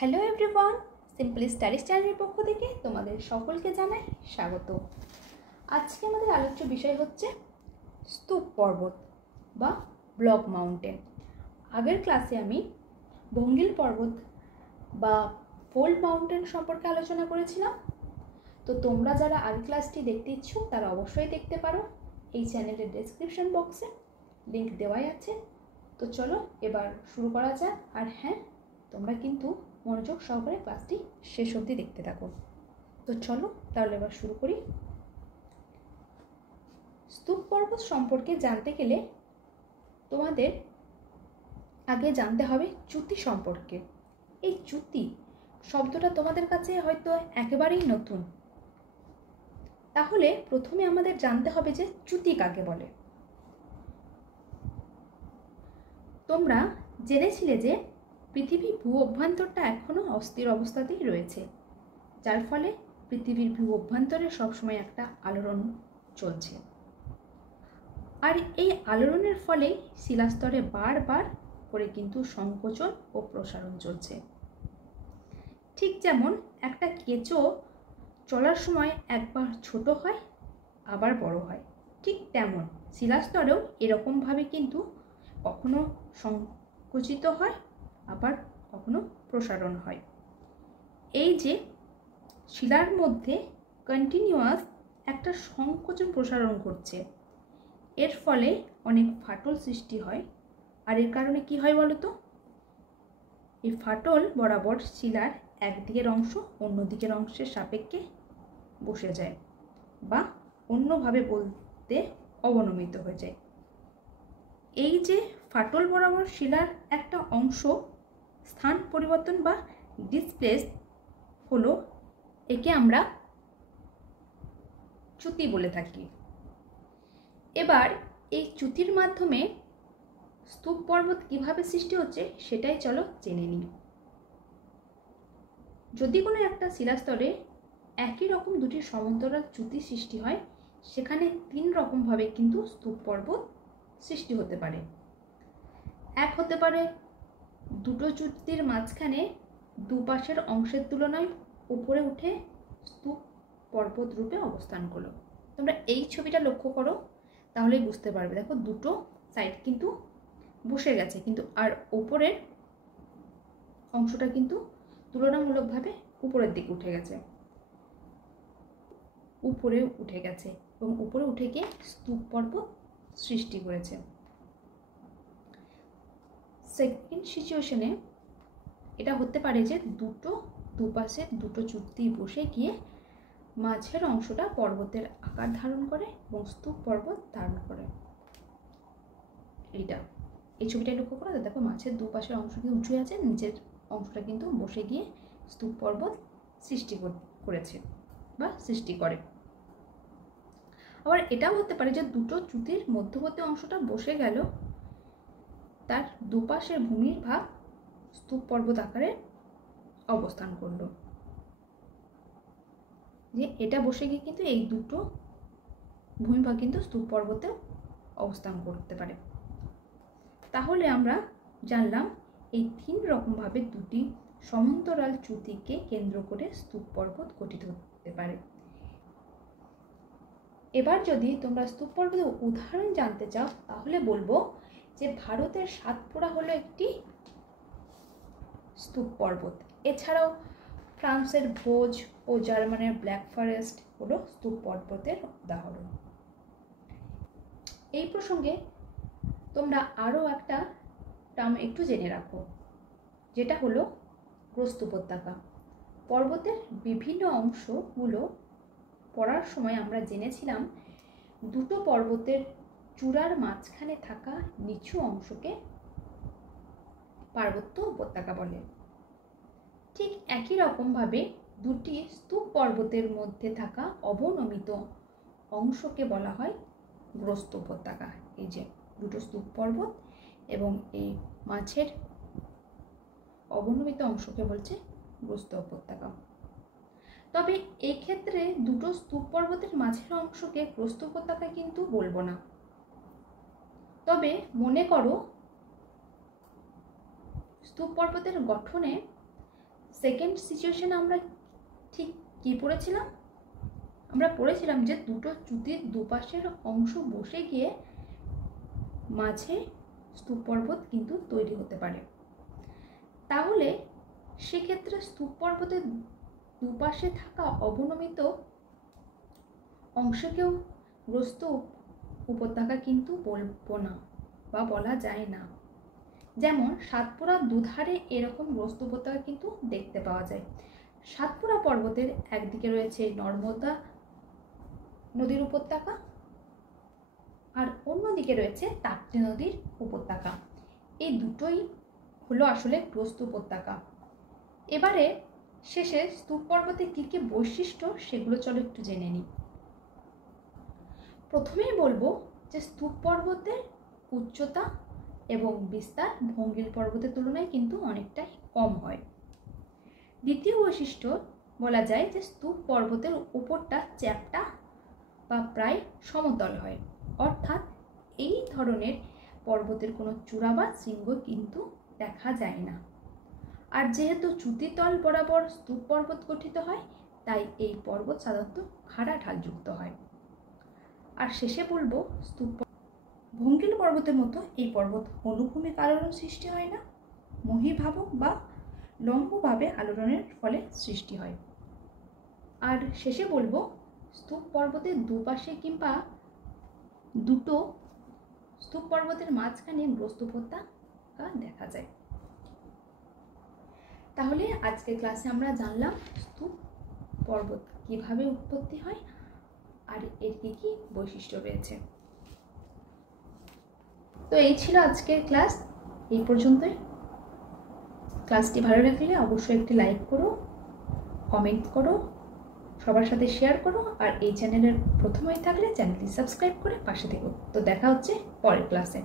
Hello everyone, simply studies চ্যানেলের পক্ষ থেকে তোমাদের সকলকে জানাই স্বাগত। আজকে আমাদের আলোচ্য বিষয় হচ্ছে স্তূপ পর্বত বা ব্লক মাউন্টেন। আগের ক্লাসে আমি ভঙ্গিল পর্বত বা ফোল্ড মাউন্টেন সম্পর্কে আলোচনা করেছিলাম। তো তোমরা যারা আগের ক্লাসটি দেখতে ইচ্ছুক তারা অবশ্যই দেখতে পারো, এই চ্যানেলের ডেসক্রিপশন বক্সে লিঙ্ক দেওয়াই আছে। তো চলো এবার শুরু করা যাক। আর হ্যাঁ, তোমরা কিন্তু মনোযোগ সহকারে ক্লাসটি শেষ অবধি দেখতে থাকো। তো চলো তাহলে এবার শুরু করি। স্তূপ পর্বত সম্পর্কে জানতে গেলে তোমাদের আগে জানতে হবে চ্যুতি সম্পর্কে। এই চ্যুতি শব্দটা তোমাদের কাছে হয়তো একেবারেই নতুন। তাহলে প্রথমে আমাদের জানতে হবে যে চ্যুতি কাকে বলে। তোমরা জেনেছিলে যে পৃথিবীর ভূ অভ্যন্তরটা এখনও অস্থির অবস্থাতেই রয়েছে, যার ফলে পৃথিবীর ভূ অভ্যন্তরে সবসময় একটা আলোড়ন চলছে। আর এই আলোড়নের ফলে শিলাস্তরে বারবার করে কিন্তু সংকোচন ও প্রসারণ চলছে। ঠিক যেমন একটা কেঁচো চলার সময় একবার ছোট হয় আবার বড় হয়, ঠিক তেমন শিলাস্তরেও এরকমভাবে কিন্তু কখনো সংকুচিত হয় আবার কখনো প্রসারণ হয়। এই যে শিলার মধ্যে কন্টিনিউয়াস একটা সংকোচন প্রসারণ ঘটছে, এর ফলে অনেক ফাটল সৃষ্টি হয়। আর এর কারণে কি হয় বলতো? এই ফাটল বরাবর শিলার একদিকের অংশ অন্য দিকের অংশের সাপেক্ষে বসে যায়, বা অন্যভাবে বলতে অবনমিত হয়ে যায়। এই যে ফাটল বরাবর শিলার একটা অংশ স্থান পরিবর্তন বা ডিসপ্লেস হলো, একে আমরা চ্যুতি বলে থাকি। এবার এই চ্যুতির মাধ্যমে স্তূপ পর্বত কিভাবে সৃষ্টি হচ্ছে সেটাই চলো জেনে নিই। যদি কোনো একটা শিলাস্তরে একই রকম দুটি সমান্তরাল চ্যুতি সৃষ্টি হয়, সেখানে তিন রকমভাবে কিন্তু স্তূপ পর্বত সৃষ্টি হতে পারে। এক হতে পারে দুটো চ্যুতির মাঝখানে দুপাশের অংশের তুলনায় উপরে উঠে স্তূপ পর্বত রূপে অবস্থান করলো। তোমরা এই ছবিটা লক্ষ্য করো, তাহলেই বুঝতে পারবে। দেখো, দুটো সাইড কিন্তু বসে গেছে, কিন্তু আর উপরের অংশটা কিন্তু তুলনামূলকভাবে উপরের দিকে উঠে গেছে, এবং উপরে উঠে গিয়ে স্তূপ পর্বত সৃষ্টি করেছে। সেকেন্ড সিচুয়েশনে এটা হতে পারে যে দুপাশে দুটো চ্যুতি বসে গিয়ে মাঝের অংশটা পর্বতের আকার ধারণ করে এবং স্তূপ পর্বত ধারণ করে। এই ছবিটা লক্ষ্য করো, দেখো মাঝের দুপাশের অংশ কিন্তু উঁচু আছে, নিচের অংশটা কিন্তু বসে গিয়ে স্তূপ পর্বত সৃষ্টি করেছে বা সৃষ্টি করে। আবার এটাও হতে পারে যে দুটো চ্যুতির মধ্যবর্তী অংশটা বসে গেল, তার দুপাশের ভূমির ভাগ স্তূপ পর্বত আকারে অবস্থান করলো, যে এটা বসে গিয়ে কিন্তু এই দুটো ভূমিভাগ কিন্তু স্তূপ পর্বতে অবস্থান করতে পারে। তাহলে আমরা জানলাম এই তিন রকমভাবে দুটি সমান্তরাল চ্যুতিকে কেন্দ্র করে স্তূপ পর্বত গঠিত হতে পারে। এবার যদি তোমরা স্তূপ পর্বতের উদাহরণ জানতে চাও, তাহলে বলবো যে ভারতের সাতপুরা হলো একটি স্তূপ পর্বত। এছাড়াও ফ্রান্সের ভোজ ও জার্মানের ব্ল্যাক ফরেস্ট হলো স্তূপ পর্বতের উদাহরণ। এই প্রসঙ্গে তোমরা আরও একটা টার্ম একটু জেনে রাখো, যেটা হলো গ্রস্ত উপত্যকা। পর্বতের বিভিন্ন অংশগুলো পড়ার সময় আমরা জেনেছিলাম দুটো পর্বতের চূড়ার মাঝখানে থাকা নিচু অংশকে পার্বত্য উপত্যকা বলে। ঠিক একই রকমভাবে দুটি স্তূপ পর্বতের মধ্যে থাকা অবনমিত অংশকে বলা হয় গ্রস্ত উপত্যকা। এই যে দুটো স্তূপ পর্বত এবং এই মাঝের অবনমিত অংশকে বলছে গ্রস্ত উপত্যকা। তবে এই ক্ষেত্রে দুটো স্তূপ পর্বতের মাঝের অংশকে গ্রস্ত উপত্যকা কিন্তু বলবো না। তবে মনে করো স্তূপ পর্বতের গঠনে সেকেন্ড সিচুয়েশনে আমরা ঠিক কী পড়েছিলাম? আমরা পড়েছিলাম যে দুটো চ্যুতির দুপাশের অংশ বসে গিয়ে মাঝে স্তূপ পর্বত কিন্তু তৈরি হতে পারে। তাহলে সেক্ষেত্রে স্তূপ পর্বতের দুপাশে থাকা অবনমিত অংশকেও গ্রস্ত উপত্যকা কিন্তু বলবো না বা বলা যায় না। যেমন সাতপুরার দুধারে এরকম গ্রস্ত উপত্যকা কিন্তু দেখতে পাওয়া যায়। সাতপুরা পর্বতের একদিকে রয়েছে নর্মদা নদীর উপত্যকা, আর অন্যদিকে রয়েছে তাপ্তি নদীর উপত্যকা। এই দুটোই হলো আসলে গ্রস্ত উপত্যকা। এবারে শেষে স্তূপ পর্বতে কী কী বৈশিষ্ট্য সেগুলো চলো একটু জেনে নিই। প্রথমেই বলবো যে স্তূপ পর্বতের উচ্চতা এবং বিস্তার ভঙ্গিল পর্বতের তুলনায় কিন্তু অনেকটাই কম হয়। দ্বিতীয় বৈশিষ্ট্য বলা যায় যে স্তূপ পর্বতের উপরটা চ্যাপ্টা বা প্রায় সমতল হয়, অর্থাৎ এই ধরনের পর্বতের কোনো চূড়া বা শৃঙ্গ কিন্তু দেখা যায় না। আর যেহেতু চ্যুতিতল বরাবর স্তূপ পর্বত গঠিত হয়, তাই এই পর্বত সাধারণত খাড়া ঢালযুক্ত হয়। আর শেষে বলবো স্তূপ ভঙ্গিল পর্বতের মতো এই পর্বত অনুভূমিক আলোড়ন সৃষ্টি হয় না, মহীভাবক বা লম্বভাবে আলোড়নের ফলে সৃষ্টি হয়। আর শেষে বলবো স্তূপ পর্বতের দুপাশে কিংবা দুটো স্তূপ পর্বতের মাঝখানে গ্রস্ত উপত্যকা দেখা যায়। তাহলে আজকের ক্লাসে আমরা জানলাম স্তূপ পর্বত কিভাবে উৎপত্তি হয় আর এর কী কী বৈশিষ্ট্য রয়েছে। তো এই ছিল আজকের ক্লাস, এই পর্যন্তই। ক্লাসটি ভালো লাগলে অবশ্যই একটি লাইক করো, কমেন্ট করো, সবার সাথে শেয়ার করো, আর এই চ্যানেলের প্রথম হয়ে থাকলে চ্যানেলটি সাবস্ক্রাইব করে পাশে থেকো। তো দেখা হচ্ছে পরের ক্লাসে।